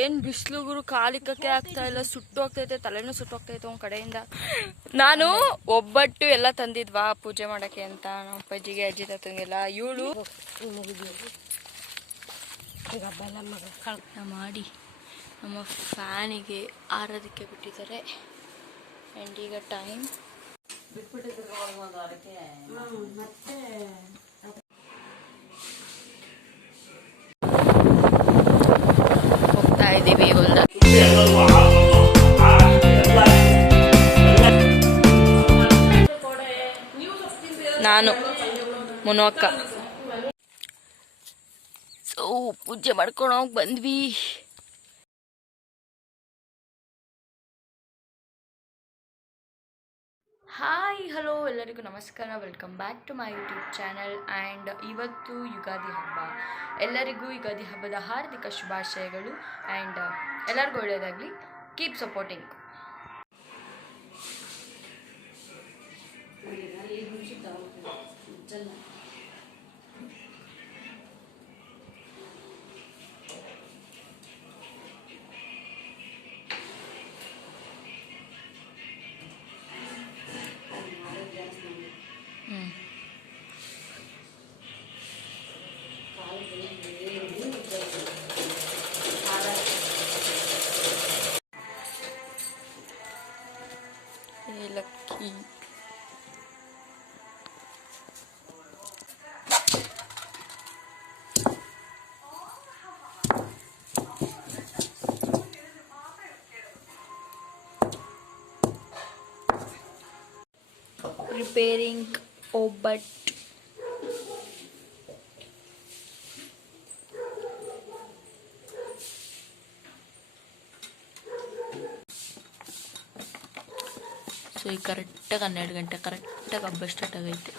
ಏನ್ ಬಿಸಿಲುಗುರು ಗುರು ಕಾಲಿಕ್ಕಕ್ಕೆ ಆಗ್ತಾ ಇಲ್ಲ ಸುಟ್ಟು ಹೋಗ್ತೈತೆ ತಲೆನೂ ಸುಟ್ಟು ಹೋಗ್ತೈತೆ ಒಂದ್ ಕಡೆಯಿಂದ. ನಾನು ಒಬ್ಬಟ್ಟು ಎಲ್ಲ ತಂದಿದ್ವಾ ಪೂಜೆ ಮಾಡಕ್ಕೆ ಅಂತ. ನಮ್ಮ ಅಪ್ಪಾಜಿಗೆ ಅಜ್ಜಿ ತಾತಂಗೆಲ್ಲ ಇವಳು ಮಾಡಿ ನಮ್ಮ ಫ್ಯಾನಿಗೆ ಆರೋದಕ್ಕೆ ಬಿಟ್ಟಿದ್ದಾರೆ. ಆ್ಯಂಡ್ ಈಗ ಟೈಮ್ ಹೋಗ್ತಾ ಮುನೋಕ್ಕ ಸೊ ಪೂಜೆ ಮಾಡ್ಕೊಂಡು ಹೋಗಿ ಬಂದ್ವಿ. ಹಾಯ್ ಹಲೋ ಎಲ್ಲರಿಗೂ ನಮಸ್ಕಾರ. Welcome back to my YouTube channel and ಇವತ್ತು ಯುಗಾದಿ ಹಬ್ಬ. ಎಲ್ಲರಿಗೂ ಯುಗಾದಿ ಹಬ್ಬದ ಹಾರ್ದಿಕ ಶುಭಾಶಯಗಳು ಆ್ಯಂಡ್ ಎಲ್ಲರಿಗೂ ಒಳ್ಳೆಯದಾಗಲಿ keep supporting repairing oh but so ఈ కరెక్ట్గా అన్నాడు గంట కరెక్ట్గా అబ్బాయి స్టార్ట్ అయితే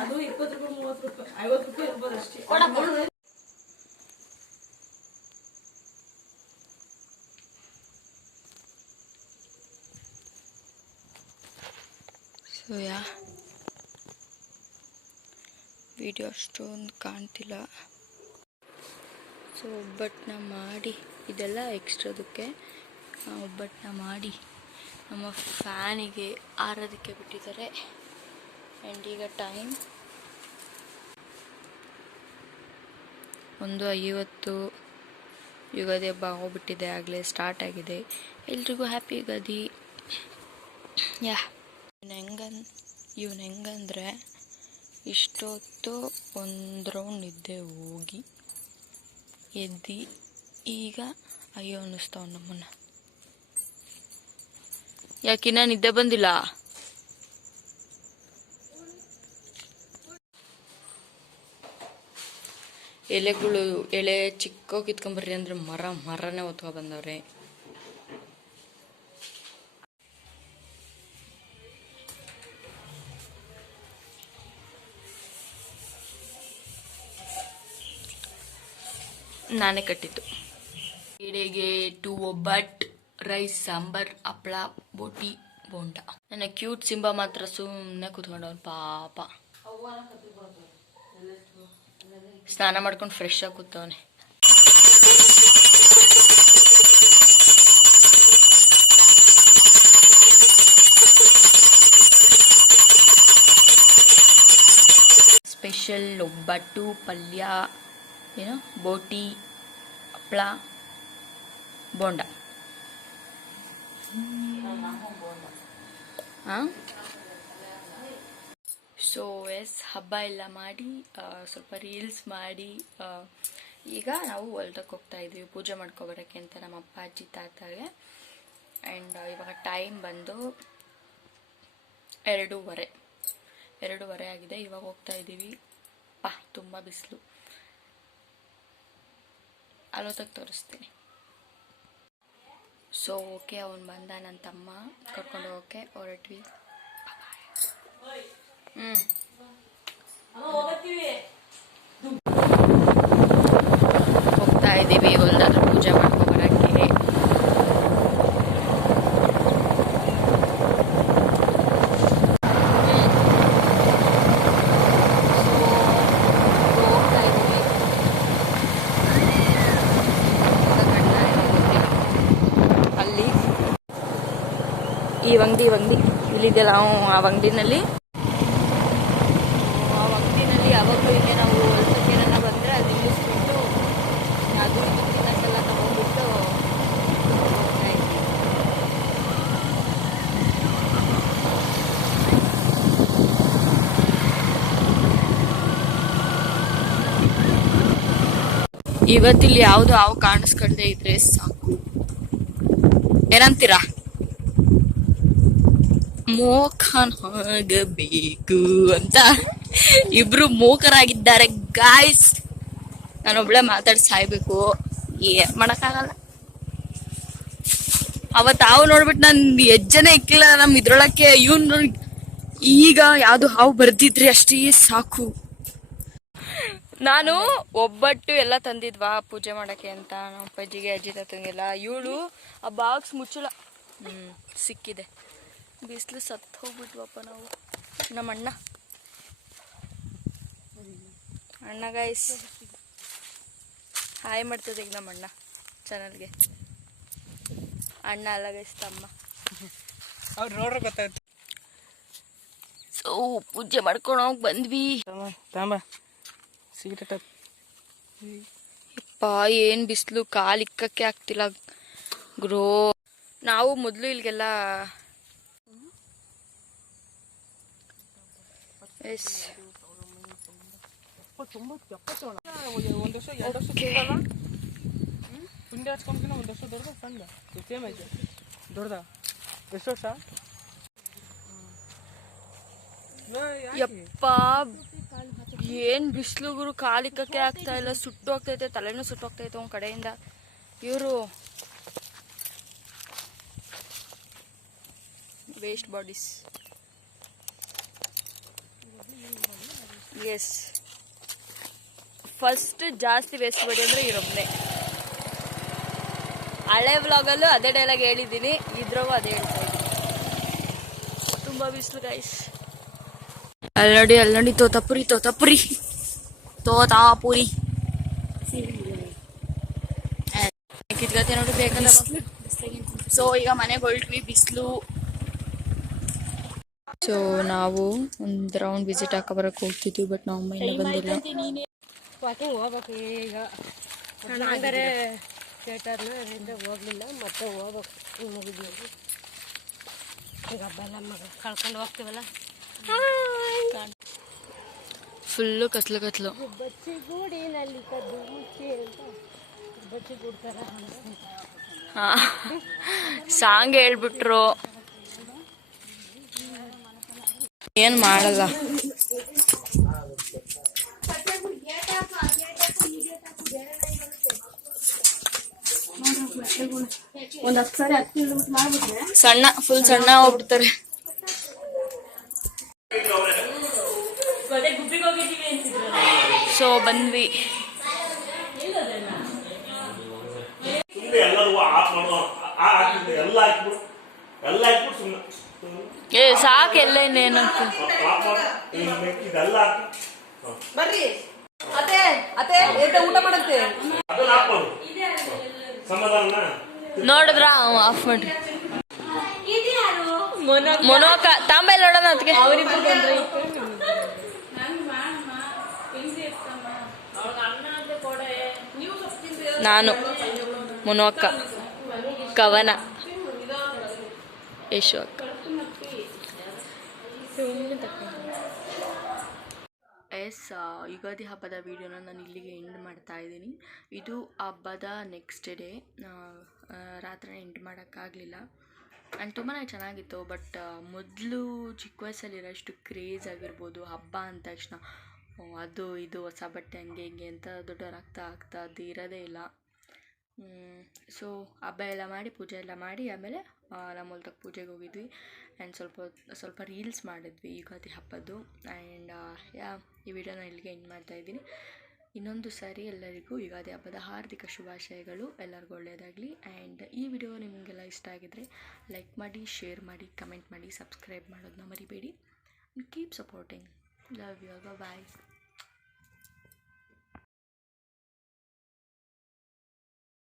ಅದು ಇಪ್ಪತ್ತು ರೂಪಾಯಿ ಮೂವತ್ತು ರೂಪಾಯಿ ಐವತ್ತು ರೂಪಾಯಿ ಇರ್ಬೋದು ಅಷ್ಟೇ. ಸೊ ಯಾ ವಿಡಿಯೋ ಅಷ್ಟೊಂದು ಕಾಣ್ತಿಲ್ಲ. ಸೊ ಒಬ್ಬಟ್ಟನ್ನ ಮಾಡಿ, ಇದೆಲ್ಲ ಎಕ್ಸ್ಟ್ರಾದಕ್ಕೆ ಒಬ್ಬಟ್ಟನ್ನ ಮಾಡಿ ನಮ್ಮ ಫ್ಯಾನಿಗೆ ಆರೋದಕ್ಕೆ ಬಿಟ್ಟಿದ್ದಾರೆ. ಆ್ಯಂಡ್ ಈಗ ಟೈಮ್ ಒಂದು ಐವತ್ತು. ಯುಗಾದಿ ಹಬ್ಬ ಹೋಗ್ಬಿಟ್ಟಿದೆ ಆಗಲೇ ಸ್ಟಾರ್ಟ್ ಆಗಿದೆ. ಎಲ್ರಿಗೂ ಹ್ಯಾಪಿ ಯುಗಾದಿ. ಯಾ ಇವ್ನು ಹೆಂಗನ್, ಇವ್ನು ಹೆಂಗಂದ್ರೆ ಇಷ್ಟೊತ್ತು ಒಂದು ರೌಂಡ್ ಇದ್ದೆ ಹೋಗಿ. ಎದ್ದು ಈಗ ಅಯ್ಯೋ ಅನ್ನಿಸ್ತಾವ ನಮ್ಮನ್ನ. ಯಾಕಿನ್ನ ನಿದ್ದೆ ಬಂದಿಲ್ಲ? ಎಲೆಗಳು, ಎಲೆ ಚಿಕ್ಕ ಕಿತ್ಕೊಂಬರ್ರಿ ಅಂದ್ರೆ ಮರ, ಮರನೇ ಹೊತ್ಕೊ ಬಂದವ್ರೆ. ನಾನೇ ಕಟ್ಟಿದ್ದು. ಎಡೆಗೆ ಟು ಒಬ್ಬಟ್ ರೈಸ್ ಸಾಂಬಾರ್ ಹಪ್ಪಳ ಬೋಟಿ, ಬೋಂಡ. ನನ್ನ ಕ್ಯೂಟ್ ಸಿಂಬ ಮಾತ್ರ ಸುಮ್ಮನೆ ಕೂತ್ಕೊಂಡವ್ನು ಪಾಪ. ಸ್ನಾನ ಮಾಡ್ಕೊಂಡು ಫ್ರೆಶ್ ಆಗಿ ಕೂತವನೆ. ಸ್ಪೆಷಲ್ ಒಬ್ಬಟ್ಟು, ಪಲ್ಯ, ಏನು, ಬೋಟಿ. ಹಪ್ಳ ಬೋಂಡ. ಸೊ ಎಸ್ ಹಬ್ಬ ಎಲ್ಲ ಮಾಡಿ ಸ್ವಲ್ಪ ರೀಲ್ಸ್ ಮಾಡಿ ಈಗ ನಾವು ಹೊಲ್ದಕ್ಕೆ ಹೋಗ್ತಾ ಇದೀವಿ. ಪೂಜೆ ಮಾಡ್ಕೊಬರೋಕ್ಕೆ ಅಂತ ನಮ್ಮ ಅಪ್ಪ ಅಜ್ಜಿ ತಾತಾಗೆ ಆ್ಯಂಡ್ ಇವಾಗ ಟೈಮ್ ಬಂದು ಎರಡೂವರೆ. ಎರಡೂವರೆ ಆಗಿದೆ. ಇವಾಗ ಹೋಗ್ತಾ ಇದ್ದೀವಿ. ಪಾ, ತುಂಬ ಬಿಸಿಲು. ಅಲ್ಲೋತಕ್ಕೆ ತೋರಿಸ್ತೀನಿ. ಸೊ ಓಕೆ ಅವನು ಬಂದ ನನ್ನ ತಮ್ಮ. ಕರ್ಕೊಂಡು ಹೋಗೋಕ್ಕೆ ಹೊರಟ್ವಿ. ಹ್ಞೂ ಹೋಗ್ತಾ ಇದ್ದೀವಿ ಹೊಲ್ದಾದ್ರೂ ಪೂಜೆ ಮಾಡ್ಕೊ ಬರಕ್ಕೆ ಹೋಗ್ತಾ ಇದ್ದೀವಿ ಅಲ್ಲಿ ಅಂಗಡಿ ಈ ಅಂಗಡಿ ಇಲ್ಲಿದೆಯಲ್ಲ ನಾವು ಆ ಅಂಗಡಿನಲ್ಲಿ ಆ ಅಂಗಡಿನಲ್ಲಿ ಯಾವಾಗಲೂ ಇಲ್ಲೇ ನಾವು ಹೊಲ್ಸಕ್ಕೆ ಏನಾರ ಬಂದರೆ ಅದು ನಿಲ್ಲಿಸ್ಬಿಟ್ಟು ಅದು ತಿನ್ನಕ್ಕೆಲ್ಲ ತಗೊಂಡ್ಬಿಟ್ಟು ಇವತ್ತಿಲ್ಲಿ ಯಾವುದು ಹಾವು ಕಾಣಿಸ್ಕೊಳ್ದೆ ಇದ್ರೆ ಸಾಕು. ಏನಂತೀರಾ? ಮೋಖನ್ ಆಗಬೇಕು ಅಂತ. ಇಬ್ರು ಮೂಕರಾಗಿದ್ದಾರೆ ಗಾಯ್ಸ್ ನಾನೊಬ್ಳೆ ಮಾತಾಡಿ ಸಾಯ್ಬೇಕು. ಏನ್ ಮಾಡಕ್ಕಾಗಲ್ಲ. ಅವತ್ ಹಾವು ನೋಡ್ಬಿಟ್ಟು ನನ್ ಹೆಜ್ಜೆನೆ ಇಕ್ಕಿಲ್ಲ. ನಮ್ ಇದ್ರೊಳಕ್ಕೆ ಇವನ್ ಈಗ ಯಾವ್ದು ಹಾವು ಬರ್ದಿದ್ರಿ ಅಷ್ಟೇ ಸಾಕು. ನಾನು ಒಬ್ಬಟ್ಟು ಎಲ್ಲ ತಂದಿದ್ವಾ ಪೂಜೆ ಮಾಡಕ್ಕೆ ಅಂತ. ನಮ್ಮ ಅಪ್ಪಾಜಿಗೆ ಅಜ್ಜಿ ತಂಗಿಲ್ಲ ಇವಳು ಆ ಬಾಕ್ಸ್ ಮುಚ್ಚಳ. ಹ್ಮ್. ಸಿಕ್ಕಿದೆ. ಬಿಸಿಲು ಸತ್ತು ಹೋಗ್ಬಿಟ್ವಪ್ಪ ನಾವು. ನಮ್ಮ ಅಣ್ಣ. ಅಣ್ಣ ಗೈಸ್ ಹಾಯ್ ಮಾಡ್ತದೆ ಈಗ ನಮ್ಮ ಅಣ್ಣ ಚಾನಲ್ಗೆ ಅಣ್ಣ ಅಲ್ಲ ಗೈಸ್ ತಮ್ಮ. ಅವ್ರು ನೋಡ್ರೆ ಗೊತ್ತಾಯ್ತು. ಸೊ ಪೂಜೆ ಮಾಡ್ಕೊಂಡು ಹೋಗಿ ಬಂದ್ವಿ. ತಾಂಬ ಸಿಗರೇಟ್ ಅಪ್ಪ ಏನು ಬಿಸಿಲು. ಕಾಲಿಕ್ಕಕ್ಕೆ ಆಗ್ತಿಲ್ಲ. ಗ್ರೋ. ನಾವು ಮೊದಲು ಇಲ್ಲಿಗೆಲ್ಲ ಎಸ್ ತೊಂಬತ್ತು ಎಪ್ಪತ್ತು ಒಂದು ವರ್ಷ ಎರಡು ವರ್ಷ ಸಿಗಲ್ಲ ಪುಂಡಿ ಹಚ್ಕೊಂಡ್ಕಿನ ಒಂದು ವರ್ಷ ದೊಡ್ಡದ ಸಣ್ಣ ಸೇಮ್ ಐತೆ ದೊಡ್ಡದ ಎಷ್ಟು ವರ್ಷ ಯಪ್ಪ ಏನ್ ಬಿಸಿಲುಗುರು ಗುರು ಕಾಲಿಕ್ಕಕ್ಕೆ ಆಗ್ತಾ ಇಲ್ಲ ಸುಟ್ಟು ಹೋಗ್ತೈತೆ ತಲೆನೂ ಸುಟ್ಟು ಹೋಗ್ತೈತೆ ಒಂದ್ ಕಡೆಯಿಂದ ಇವರು ವೇಸ್ಟ್ ಬಾಡೀಸ್ ಎಸ್ ಫಸ್ಟ್ ಜಾಸ್ತಿ ವೇಸ್ಟ್ ಮಾಡಿ ಅಂದ್ರೆ ಇರೊಬ್ಬನೇ ಹಳೆ ವ್ಲಾಗಲ್ಲೂ ಅದೇ ಡೈಲಾಗ್ ಹೇಳಿದ್ದೀನಿ. ಇದ್ರಾಗೂ ಅದೇ ಹೇಳ್ತಾ ಇದ್ದೀನಿ. ತುಂಬಾ ಬಿಸಿಲು ಗೈಸ್ ಅಲ್ಲಿ ನೋಡಿ ಅಲ್ಲಿ ನೋಡಿ ತೋತಾಪುರಿ. ತೋತಾಪುರಿ. ತೋತಾಪುರಿ ಕಿತ್ಕತೆ ನೋಡಿ, ಬೇಕಲ್ಲ? ಸೊ ಈಗ ಮನೆಗೆ ಹೊರಟ್ವಿ, ಬಿಸಿಲು. ಸೊ ನಾವು ಒಂದು ರೌಂಡ್ ವಿಸಿಟ್ ಹಾಕೋ ಬರಕ್ಕೆ ಹೋಗ್ತಿದ್ವಿ ಬಟ್ ನಾವು ಅಮ್ಮ ಇನ್ನೂ ಬಂದಿಲ್ಲ. ವಾಕಿಂಗ್ ಹೋಗ್ಬೇಕು ಈಗ. ಹಂಗಾರೆ ಥಿಯೇಟರ್ನ ಅಲ್ಲಿಂದ ಹೋಗಲಿಲ್ಲ ಮತ್ತೆ ಹೋಗ್ಬೇಕು. ಮುಗಿದ್ವಿ ಈಗ ಹಬ್ಬ ಎಲ್ಲ ಮಗ ಕಳ್ಕೊಂಡು ಹೋಗ್ತೀವಲ್ಲ? ಫುಲ್ಲು ಕತ್ಲು ಕತ್ಲು. ಬಚ್ಚಿಗೂಡಿನಲ್ಲಿ ಕದ್ದು ಮುಚ್ಚಿ ಅಂತ ಬಚ್ಚಿಗೂಡ್ತಾರ ಹಾ ಸಾಂಗ್ ಹೇಳ್ಬಿಟ್ರು. ಏನ್ ಮಾಡಲ್ಲ ಒಂದು ಹತ್ತು ಸಾರಿ ಹತ್ತು ಕಿಲೋಮೀಟರ್ ಮಾಡ್ಬಿಟ್ರೆ ಸಣ್ಣ ಫುಲ್ ಸಣ್ಣ ಹೋಗ್ಬಿಡ್ತಾರೆ ಸೊ ಬಂದ್ವಿ ಎಲ್ಲ ಹಾಕ್ಬಿಡು ಎಲ್ಲ ಹಾಕ್ಬಿಟ್ಟು ಸುಮ್ಮನೆ ಏ ಸಾಕು ಎಲ್ಲ ಇನ್ನೇನು ಆಫ್ ಮಾಡು ಇದೆಲ್ಲ ಹಾಕಿ ಬರ್ರಿ. ಅತ್ತೆ ಅತ್ತೆ ಎದ್ದ ಊಟ ಮಾಡಂತೆ ನೋಡಿದ್ರ ಆಫ್ ಮಾಡ್ರಿ. ಮೊನೋಕ ತಾಂಬೈಲ್ ನೋಡೋಣ ಅದಕ್ಕೆ. ನಾನು ಮುನೋಕ ಕವನ ಯಶು ಅಕ್ಕ ಎಸ್ ಯುಗಾದಿ ಹಬ್ಬದ ವಿಡಿಯೋನ ನಾನು ಇಲ್ಲಿಗೆ ಎಂಡ್ ಮಾಡ್ತಾ ಇದ್ದೀನಿ. ಇದು ಹಬ್ಬದ ನೆಕ್ಸ್ಟ್ ಡೇ ರಾತ್ರಿ ಎಂಡ್ ಮಾಡೋಕ್ಕಾಗಲಿಲ್ಲ. ಆ್ಯಂಡ್ ತುಂಬಾ ಚೆನ್ನಾಗಿತ್ತು ಬಟ್ ಮೊದಲು ಚಿಕ್ಕ ವಯಸ್ಸಲ್ಲಿರೋಷ್ಟು ಕ್ರೇಜ್ ಆಗಿರ್ಬೋದು, ಹಬ್ಬ ಅಂದ ತಕ್ಷಣ ಅದು, ಇದು, ಹೊಸ ಬಟ್ಟೆ ಹಂಗೆ ಹಿಂಗೆ ಅಂತ ದೊಡ್ಡವರಾಗ್ತಾ ಆಗ್ತಾ ಅದು ಇರೋದೇ ಇಲ್ಲ. ಸೊ ಹಬ್ಬ ಎಲ್ಲ ಮಾಡಿ, ಪೂಜೆ ಎಲ್ಲ ಮಾಡಿ, ಆಮೇಲೆ ನಮ್ಮ ಹೊಲ್ದಾಗ ಪೂಜೆಗೆ ಹೋಗಿದ್ವಿ. ಆ್ಯಂಡ್ ಸ್ವಲ್ಪ ಸ್ವಲ್ಪ ರೀಲ್ಸ್ ಮಾಡಿದ್ವಿ ಯುಗಾದಿ ಹಬ್ಬದ್ದು. ಆ್ಯಂಡ್ ಯಾ, ಈ ವಿಡಿಯೋನ ಇಲ್ಲಿಗೆ ಎಂಡ್ ಮಾಡ್ತಾ ಇದ್ದೀನಿ. ಇನ್ನೊಂದು ಸಾರಿ ಎಲ್ಲರಿಗೂ ಯುಗಾದಿ ಹಬ್ಬದ ಹಾರ್ದಿಕ ಶುಭಾಶಯಗಳು. ಎಲ್ಲರಿಗೂ ಒಳ್ಳೆಯದಾಗಲಿ. ಆ್ಯಂಡ್ ಈ ವಿಡಿಯೋ ನಿಮಗೆಲ್ಲ ಇಷ್ಟ ಆಗಿದರೆ ಲೈಕ್ ಮಾಡಿ ಶೇರ್ ಮಾಡಿ ಕಮೆಂಟ್ ಮಾಡಿ ಸಬ್ಸ್ಕ್ರೈಬ್ ಮಾಡೋದನ್ನ ಮರಿಬೇಡಿ. Keep supporting love you bye